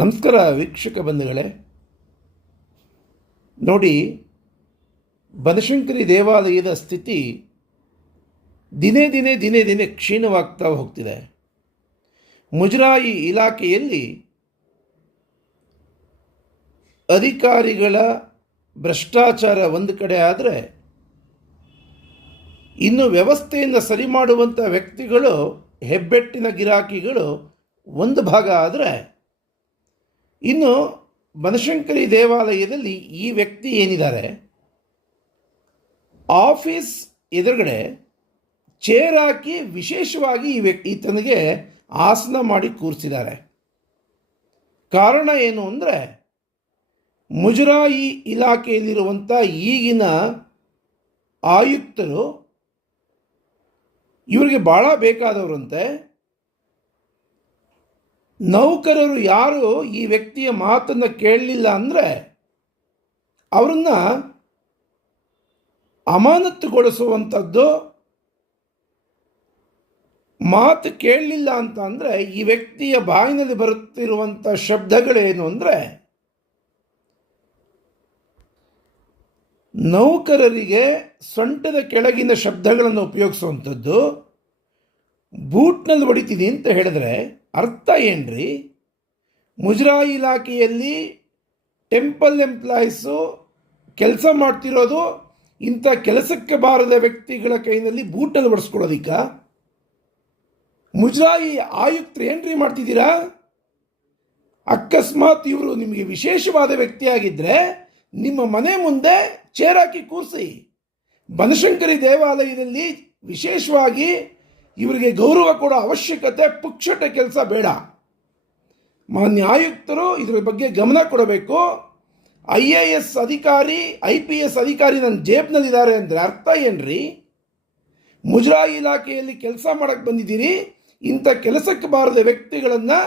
ನಮಸ್ಕಾರ ವೀಕ್ಷಕ ಬಂಧುಗಳೇ. ನೋಡಿ, ಬನಶಂಕರಿ ದೇವಾಲಯದ ಸ್ಥಿತಿ ದಿನೇ ದಿನೇ ದಿನೇ ದಿನೇ ಕ್ಷೀಣವಾಗ್ತಾ ಹೋಗ್ತಿದೆ. ಮುಜರಾಯಿ ಇಲಾಖೆಯಲ್ಲಿ ಅಧಿಕಾರಿಗಳ ಭ್ರಷ್ಟಾಚಾರ ಒಂದು ಕಡೆ ಆದರೆ, ಇನ್ನು ವ್ಯವಸ್ಥೆಯನ್ನು ಸರಿ ಮಾಡುವಂಥ ವ್ಯಕ್ತಿಗಳು, ಹೆಬ್ಬೆಟ್ಟಿನ ಗಿರಾಕಿಗಳು ಒಂದು ಭಾಗ ಆದರೆ, ಇನ್ನು ಬನಶಂಕರಿ ದೇವಾಲಯದಲ್ಲಿ ಈ ವ್ಯಕ್ತಿ ಏನಿದ್ದಾರೆ, ಆಫೀಸ್ ಎದುರುಗಡೆ ಚೇರ್ ಹಾಕಿ ವಿಶೇಷವಾಗಿ ಈತನಿಗೆ ಆಸನ ಮಾಡಿ ಕೂರಿಸಿದ್ದಾರೆ. ಕಾರಣ ಏನು ಅಂದರೆ, ಮುಜರಾಯಿ ಇಲಾಖೆಯಲ್ಲಿರುವಂಥ ಈಗಿನ ಆಯುಕ್ತರು ಇವರಿಗೆ ಭಾಳ ಬೇಕಾದವರಂತೆ. ನೌಕರರು ಯಾರು ಈ ವ್ಯಕ್ತಿಯ ಮಾತನ್ನು ಕೇಳಲಿಲ್ಲ ಅಂದರೆ ಅವರನ್ನು ಅಮಾನತುಗೊಳಿಸುವಂಥದ್ದು. ಮಾತು ಕೇಳಲಿಲ್ಲ ಅಂತ ಅಂದರೆ ಈ ವ್ಯಕ್ತಿಯ ಬಾಯಿನಲ್ಲಿ ಬರುತ್ತಿರುವಂಥ ಶಬ್ದಗಳೇನು ಅಂದರೆ, ನೌಕರರಿಗೆ ಸೊಂಟದ ಕೆಳಗಿನ ಶಬ್ದಗಳನ್ನು ಉಪಯೋಗಿಸುವಂಥದ್ದು. ಬೂಟ್ನಲ್ಲಿ ಹೊಡಿತೀನಿ ಅಂತ ಹೇಳಿದ್ರೆ ಅರ್ಥ ಏನ್ರಿ? ಮುಜರಾಯಿ ಇಲಾಖೆಯಲ್ಲಿ ಟೆಂಪಲ್ ಎಂಪ್ಲಾಯೀಸು ಕೆಲಸ ಮಾಡ್ತಿರೋದು ಇಂಥ ಕೆಲಸಕ್ಕೆ ಬಾರದ ವ್ಯಕ್ತಿಗಳ ಕೈನಲ್ಲಿ ಬೂಟಲ್ಲಿ ಹೊಡೆಸ್ಕೊಳ್ಳೋದಿಕ್ಕ? ಮುಜರಾಯಿ ಆಯುಕ್ತರು ಏನ್ರಿ ಮಾಡ್ತಿದ್ದೀರಾ? ಅಕಸ್ಮಾತ್ ಇವರು ನಿಮಗೆ ವಿಶೇಷವಾದ ವ್ಯಕ್ತಿಯಾಗಿದ್ದರೆ ನಿಮ್ಮ ಮನೆ ಮುಂದೆ ಚೇರ್ ಹಾಕಿ ಕೂರಿಸಿ. ಬನಶಂಕರಿ ದೇವಾಲಯದಲ್ಲಿ ವಿಶೇಷವಾಗಿ ಇವರಿಗೆ ಗೌರವ ಕೊಡೋ ಅವಶ್ಯಕತೆ, ಪುಕ್ಷಟ ಕೆಲಸ ಬೇಡ. ಮಾನ್ಯ ಆಯುಕ್ತರು ಇದರ ಬಗ್ಗೆ ಗಮನ ಕೊಡಬೇಕು. IAS ಅಧಿಕಾರಿ, IPS ಅಧಿಕಾರಿ ನನ್ನ ಜೇಬ್ನಲ್ಲಿದ್ದಾರೆ ಅಂದರೆ ಅರ್ಥ ಏನ್ರಿ? ಮುಜರಾಯಿ ಇಲಾಖೆಯಲ್ಲಿ ಕೆಲಸ ಮಾಡೋಕ್ಕೆ ಬಂದಿದ್ದೀರಿ, ಇಂಥ ಕೆಲಸಕ್ಕೆ ಬಾರದ ವ್ಯಕ್ತಿಗಳನ್ನು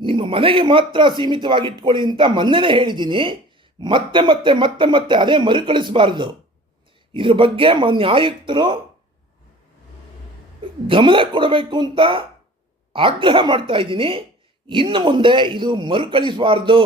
ನಿಮ್ಮ ಮನೆಗೆ ಮಾತ್ರ ಸೀಮಿತವಾಗಿ ಇಟ್ಕೊಳ್ಳಿ ಅಂತ ಮೊನ್ನೆನೇ ಹೇಳಿದ್ದೀನಿ. ಮತ್ತೆ ಮತ್ತೆ ಮತ್ತೆ ಮತ್ತೆ ಅದೇ ಮರುಕಳಿಸಬಾರ್ದು. ಇದ್ರ ಬಗ್ಗೆ ಮಾನ್ಯ ಆಯುಕ್ತರು ಗಮನ ಕೊಡಬೇಕು ಅಂತ ಆಗ್ರಹ ಮಾಡ್ತಾ ಇದ್ದೀನಿ. ಇನ್ನು ಮುಂದೆ ಇದು ಮರುಕಳಿಸಬಾರ್ದು.